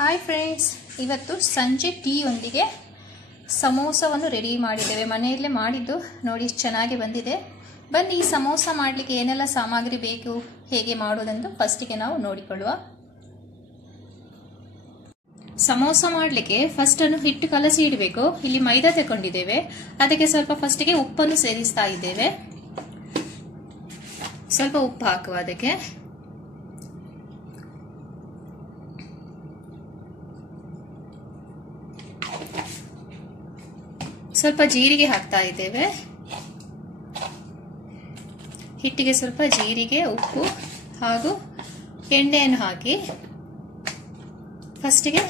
Hi friends, ಇವತ್ತು ಸಂಜೆ tea ಒಂದಿಗೆ ಸಮೋಸವನ್ನು ರೆಡಿ ಮಾಡಿದ್ದೇವೆ. ಮನೆಯಲ್ಲೇ ಮಾಡಿದ್ದು ನೋಡಿ, ಎಷ್ಟು ಚೆನ್ನಾಗಿ ಬಂದಿದೆ. ಬನ್ನಿ ಈ ಸಮೋಸ ಮಾಡಲಿಕ್ಕೆ ಏನೆಲ್ಲ ಸಾಮಗ್ರಿ ಬೇಕು, ಹೇಗೆ ಮಾಡೋದೆಂದು ಫಸ್ಟಿಗೆ ನಾವು ನೋಡಿಕೊಳ್ಳುವ. ಸಮೋಸ ಮಾಡಲಿಕ್ಕೆ ಫಸ್ಟ್ ಅನ್ನು ಹಿಟ್ಟು ಕಲಸಿ ಇಡಬೇಕು. ಇಲ್ಲಿ ಮೈದಾ ತಗೊಂಡಿದ್ದೇವೆ, ಅದಕ್ಕೆ ಸ್ವಲ್ಪ ಫಸ್ಟಿಗೆ ಉಪ್ಪನ್ನು ಸೇರಿಸ್ತಾ ಇದ್ದೇವೆ. ಸ್ವಲ್ಪ ಉಪ್ಪು ಹಾಕುವ, ಅದಕ್ಕೆ ಸ್ವಲ್ಪ ಜೀರಿಗೆ ಹಾಕ್ತಾ ಇದ್ದೇವೆ. ಹಿಟ್ಟಿಗೆ ಸ್ವಲ್ಪ ಜೀರಿಗೆ, ಉಪ್ಪು ಹಾಗೂ ಎಣ್ಣೆಯನ್ನು ಹಾಕಿ ಫಸ್ಟಿಗೆ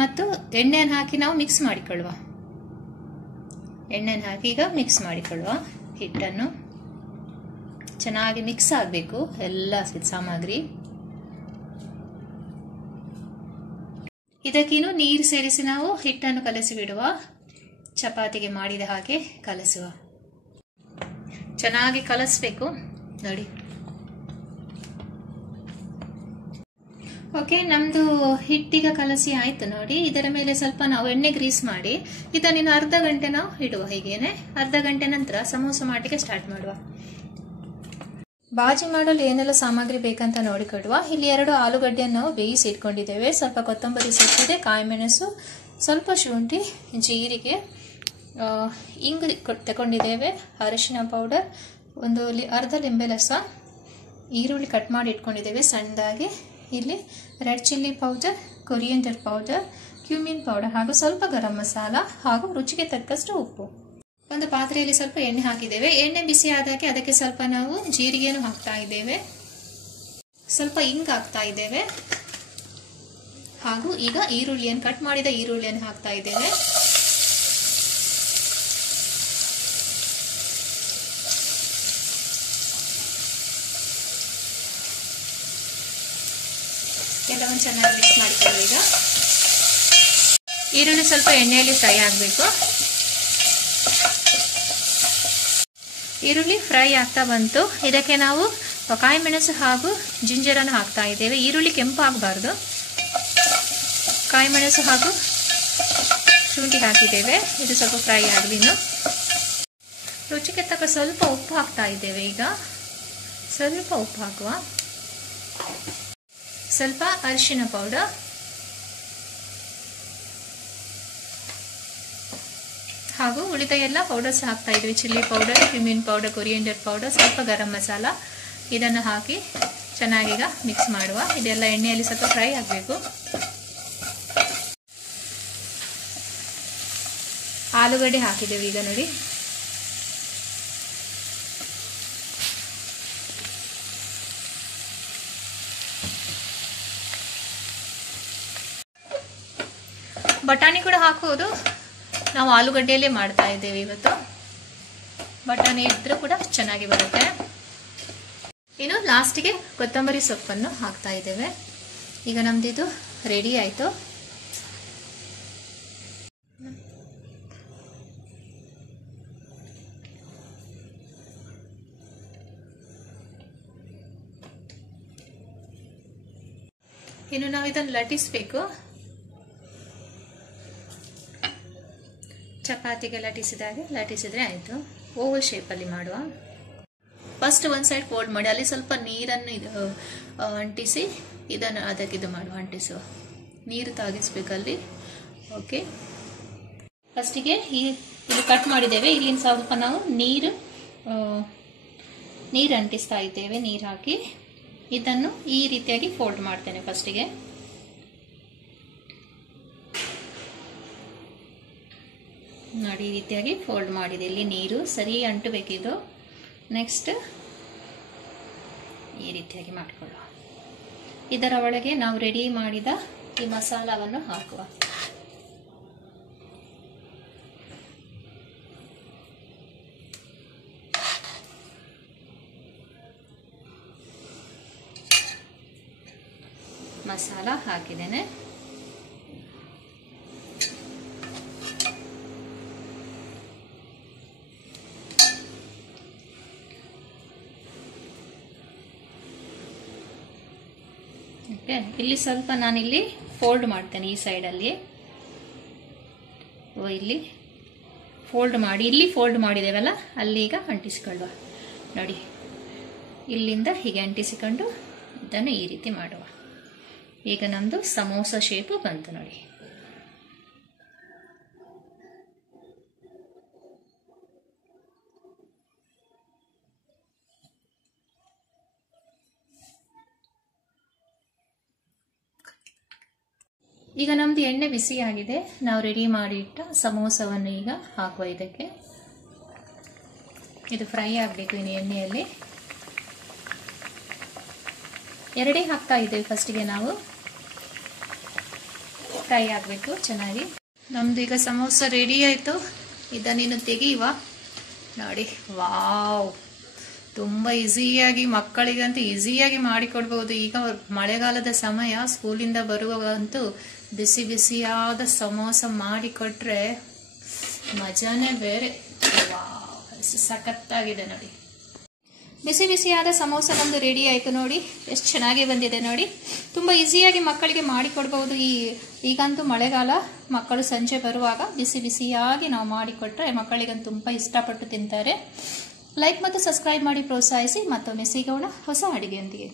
ಮತ್ತು ಎಣ್ಣೆಯನ್ನು ಹಾಕಿ ನಾವು ಮಿಕ್ಸ್ ಮಾಡಿಕೊಳ್ಳುವ. ಎಣ್ಣೆಯನ್ನು ಹಾಕಿ ಈಗ ಮಿಕ್ಸ್ ಮಾಡಿಕೊಳ್ಳುವ. ಹಿಟ್ಟನ್ನು ಚೆನ್ನಾಗಿ ಮಿಕ್ಸ್ ಆಗಬೇಕು ಎಲ್ಲ ಸಾಮಗ್ರಿ. ಇದಕ್ಕೇನು ನೀರು ಸೇರಿಸಿ ನಾವು ಹಿಟ್ಟನ್ನು ಕಲಸಿ ಬಿಡುವ. ಚಪಾತಿಗೆ ಮಾಡಿದ ಹಾಗೆ ಕಲಸುವ. ಚೆನ್ನಾಗಿ ಕಲಸಬೇಕು ನೋಡಿ. ಓಕೆ, ನಮ್ದು ಹಿಟ್ಟಿಗೆ ಕಲಸಿ ಆಯ್ತು ನೋಡಿ. ಇದರ ಮೇಲೆ ಸ್ವಲ್ಪ ನಾವು ಎಣ್ಣೆ ಗ್ರೀಸ್ ಮಾಡಿ ಇದನ್ನ ಅರ್ಧ ಗಂಟೆ ನಾವು ಇಡುವ. ಹೀಗೇನೆ ಅರ್ಧ ಗಂಟೆ ನಂತರ ಸಮೋಸ ಮಾಡಲಿಕ್ಕೆ ಸ್ಟಾರ್ಟ್ ಮಾಡುವ. ಬಾಜಿ ಮಾಡಲು ಏನೆಲ್ಲ ಸಾಮಗ್ರಿ ಬೇಕಂತ ನೋಡಿಕೊಡುವ. ಇಲ್ಲಿ 2 ಆಲೂಗಡ್ಡೆಯನ್ನು ನಾವು ಬೇಯಿಸಿ ಇಟ್ಕೊಂಡಿದ್ದೇವೆ. ಸ್ವಲ್ಪ ಕೊತ್ತಂಬರಿ ಸೊಪ್ಪಿದೆ, ಕಾಯಿ ಮೆಣಸು, ಸ್ವಲ್ಪ ಶುಂಠಿ, ಜೀರಿಗೆ, ಇಂಗು ತಗೊಂಡಿದ್ದೇವೆ, ಅರಿಶಿನ ಪೌಡರ್, ಒಂದು ಅರ್ಧ ಲಿಂಬೆ ರಸ, ಈರುಳ್ಳಿ ಕಟ್ ಮಾಡಿ ಇಟ್ಕೊಂಡಿದ್ದೇವೆ ಸಣ್ಣದಾಗಿ. ಇಲ್ಲಿ red chilli powder, coriander powder, cumin powder ಹಾಗೂ ಸ್ವಲ್ಪ ಗರಂ ಮಸಾಲ ಹಾಗೂ ರುಚಿಗೆ ತಕ್ಕಷ್ಟು ಉಪ್ಪು. ಒಂದು ಪಾತ್ರೆಯಲ್ಲಿ ಸ್ವಲ್ಪ ಎಣ್ಣೆ ಹಾಕಿದ್ದೇವೆ. ಎಣ್ಣೆ ಬಿಸಿ ಆದಾಗೆ ಅದಕ್ಕೆ ಸ್ವಲ್ಪ ನಾವು ಜೀರಿಗೆಯನ್ನು ಹಾಕ್ತಾ ಇದ್ದೇವೆ, ಸ್ವಲ್ಪ ಇಂಗು ಹಾಕ್ತಾ ಇದ್ದೇವೆ ಹಾಗೂ ಈಗ ಈರುಳ್ಳಿಯನ್ನು ಕಟ್ ಮಾಡಿದ ಈರುಳ್ಳಿಯನ್ನು ಹಾಕ್ತಾ ಇದ್ದೇವೆ. ಎಲ್ಲವನ್ನು ಚೆನ್ನಾಗಿ ಮಿಕ್ಸ್ ಮಾಡಿಕೊಳ್ಳಿ. ಈಗ ಈರುಳ್ಳಿ ಸ್ವಲ್ಪ ಎಣ್ಣೆಯಲ್ಲಿ ಫ್ರೈ ಆಗಬೇಕು. ಈರುಳ್ಳಿ ಫ್ರೈ ಆಗ್ತಾ ಬಂತು. ಇದಕ್ಕೆ ನಾವು ಕಾಯಿ ಮೆಣಸು ಹಾಗೂ ಜಿಂಜರನ್ನು ಹಾಕ್ತಾ ಇದ್ದೇವೆ. ಈರುಳ್ಳಿ ಕೆಂಪು ಆಗಬಾರ್ದು. ಕಾಯಿ ಮೆಣಸು ಹಾಗೂ ಶುಂಠಿ ಹಾಕಿದ್ದೇವೆ. ಇದು ಸ್ವಲ್ಪ ಫ್ರೈ ಆಗಲಿ. ಇನ್ನು ರುಚಿಗೆ ತಕ್ಕ ಸ್ವಲ್ಪ ಉಪ್ಪು ಹಾಕ್ತಾ ಇದ್ದೇವೆ. ಈಗ ಸ್ವಲ್ಪ ಉಪ್ಪು ಹಾಕುವ. ಸ್ವಲ್ಪ ಅರಿಶಿನ ಪೌಡರ್ ಹಾಗೂ ಉಳಿದ ಎಲ್ಲ ಪೌಡರ್ಸ್ ಹಾಕ್ತಾ ಇದ್ವಿ. Chilli powder, cumin powder, coriander powder, ಸ್ವಲ್ಪ ಗರಂ ಮಸಾಲ. ಇದನ್ನು ಹಾಕಿ ಚೆನ್ನಾಗಿ ಈಗ ಮಿಕ್ಸ್ ಮಾಡುವ. ಇದೆಲ್ಲ ಎಣ್ಣೆಯಲ್ಲಿ ಸ್ವಲ್ಪ ಫ್ರೈ ಆಗಬೇಕು. ಆಲೂಗಡ್ಡೆ ಹಾಕಿದ್ದೇವೆ ಈಗ ನೋಡಿ. ಬಟಾಣಿ ಕೂಡ ಹಾಕುವುದು. ನಾವು ಆಲೂಗಡ್ಡೆಯಲ್ಲೇ ಮಾಡ್ತಾ ಇದ್ದೇವೆ ಇವತ್ತು. ಬಟಾಣಿ ಇದ್ರೂ ಕೂಡ ಚೆನ್ನಾಗಿ ಬರುತ್ತೆ. ಇನ್ನು ಲಾಸ್ಟಿಗೆ ಕೊತ್ತಂಬರಿ ಸೊಪ್ಪನ್ನು ಹಾಕ್ತಾ ಇದ್ದೇವೆ. ಈಗ ನಮ್ದಿದು ರೆಡಿ ಆಯಿತು. ಇನ್ನು ನಾವು ಇದನ್ನು ಲಟ್ಟಿಸಬೇಕು. ಚಪಾತಿಗೆ ಲಟ್ಟಿಸಿದ್ರೆ ಆಯಿತು. ಓವಲ್ ಶೇಪಲ್ಲಿ ಮಾಡುವ. ಫಸ್ಟ್ ಒಂದು ಸೈಡ್ ಫೋಲ್ಡ್ ಮಾಡಿ ಅಲ್ಲಿ ಸ್ವಲ್ಪ ನೀರನ್ನು ಅಂಟಿಸಿ ಇದನ್ನು ಅದಕ್ಕೆ ಇದು ಮಾಡುವ. ಅಂಟಿಸುವ, ನೀರು ತಾಗಿಸ್ಬೇಕಲ್ಲಿ. ಓಕೆ, ಫಸ್ಟಿಗೆ ಇದು ಕಟ್ ಮಾಡಿದ್ದೇವೆ. ಇಲ್ಲಿಂದ ಸ್ವಲ್ಪ ನಾವು ನೀರು ಅಂಟಿಸ್ತಾ ಇದ್ದೇವೆ. ನೀರು ಹಾಕಿ ಇದನ್ನು ಈ ರೀತಿಯಾಗಿ ಫೋಲ್ಡ್ ಮಾಡ್ತೇನೆ. ಫಸ್ಟಿಗೆ ನೋಡಿ, ಈ ರೀತಿಯಾಗಿ ಫೋಲ್ಡ್ ಮಾಡಿದೆ. ಇಲ್ಲಿ ನೀರು ಸರಿ ಅಂಟಬೇಕಿದು. ನೆಕ್ಸ್ಟ್ ಈ ರೀತಿಯಾಗಿ ಮಾಡಿಕೊಳ್ಳುವ. ಇದರ ಒಳಗೆ ನಾವು ರೆಡಿ ಮಾಡಿದ ಈ ಮಸಾಲವನ್ನು ಹಾಕುವ. ಮಸಾಲ ಹಾಕಿದ್ದೇನೆ. ಓಕೆ, ಇಲ್ಲಿ ಸ್ವಲ್ಪ ನಾನಿಲ್ಲಿ ಫೋಲ್ಡ್ ಮಾಡ್ತೇನೆ ಈ ಸೈಡಲ್ಲಿ. ಇಲ್ಲಿ ಫೋಲ್ಡ್ ಮಾಡಿ, ಇಲ್ಲಿ ಫೋಲ್ಡ್ ಮಾಡಿದ್ದೇವಲ್ಲ ಅಲ್ಲಿ ಈಗ ಅಂಟಿಸಿಕೊಳ್ಳುವ. ನೋಡಿ, ಇಲ್ಲಿಂದ ಹೀಗೆ ಅಂಟಿಸಿಕೊಂಡು ಇದನ್ನು ಈ ರೀತಿ ಮಾಡುವ. ಈಗ ನಮ್ಮದು ಸಮೋಸ ಶೇಪು ಬಂತು ನೋಡಿ. ಈಗ ನಮ್ದು ಎಣ್ಣೆ ಬಿಸಿಯಾಗಿದೆ. ನಾವು ರೆಡಿ ಮಾಡಿ ಇಟ್ಟ ಸಮೋಸವನ್ನು ಈಗ ಹಾಕುವ ಇದಕ್ಕೆ. ಇದು ಫ್ರೈ ಆಗಬೇಕು ಇನ್ನು ಎಣ್ಣೆಯಲ್ಲಿ. ಎರಡೇ ಹಾಕ್ತಾ ಇದ್ದೇವೆ ಫಸ್ಟಿಗೆ, ನಾವು ಫ್ರೈ ಆಗಬೇಕು ಚೆನ್ನಾಗಿ. ನಮ್ದು ಈಗ ಸಮೋಸ ರೆಡಿ ಆಯಿತು. ಇದನ್ನಿನ್ನು ತೆಗೆಯುವ. ನೋಡಿ, ವಾವ್, ತುಂಬ ಈಸಿಯಾಗಿ, ಮಕ್ಕಳಿಗಂತೂ ಈಸಿಯಾಗಿ ಮಾಡಿಕೊಡ್ಬೋದು. ಈಗ ಮಳೆಗಾಲದ ಸಮಯ, ಸ್ಕೂಲಿಂದ ಬರುವಾಗಂತೂ ಬಿಸಿ ಬಿಸಿಯಾದ ಸಮೋಸ ಮಾಡಿಕೊಟ್ರೆ ಮಜಾನೇ ಬೇರೆ. ವಾವ್, ಸಖತ್ತಾಗಿದೆ ನೋಡಿ. ಬಿಸಿ ಬಿಸಿಯಾದ ಸಮೋಸ ನಮ್ಮದು ರೆಡಿ ಆಯಿತು ನೋಡಿ. ಎಷ್ಟು ಚೆನ್ನಾಗಿ ಬಂದಿದೆ ನೋಡಿ. ತುಂಬ ಈಸಿಯಾಗಿ ಮಕ್ಕಳಿಗೆ ಮಾಡಿಕೊಡ್ಬೋದು. ಈಗಂತೂ ಮಳೆಗಾಲ, ಮಕ್ಕಳು ಸಂಜೆ ಬರುವಾಗ ಬಿಸಿ ಬಿಸಿಯಾಗಿ ನಾವು ಮಾಡಿಕೊಟ್ರೆ ಮಕ್ಕಳಿಗಂತೂ ತುಂಬ ಇಷ್ಟಪಟ್ಟು ತಿಂತಾರೆ. ಲೈಕ್ ಮತ್ತು ಸಬ್ಸ್ಕ್ರೈಬ್ ಮಾಡಿ ಪ್ರೋತ್ಸಾಹಿಸಿ. ಮತ್ತೊಮ್ಮೆ ಸಿಗೋಣ ಹೊಸ ಅಡಿಗೆಯೊಂದಿಗೆ.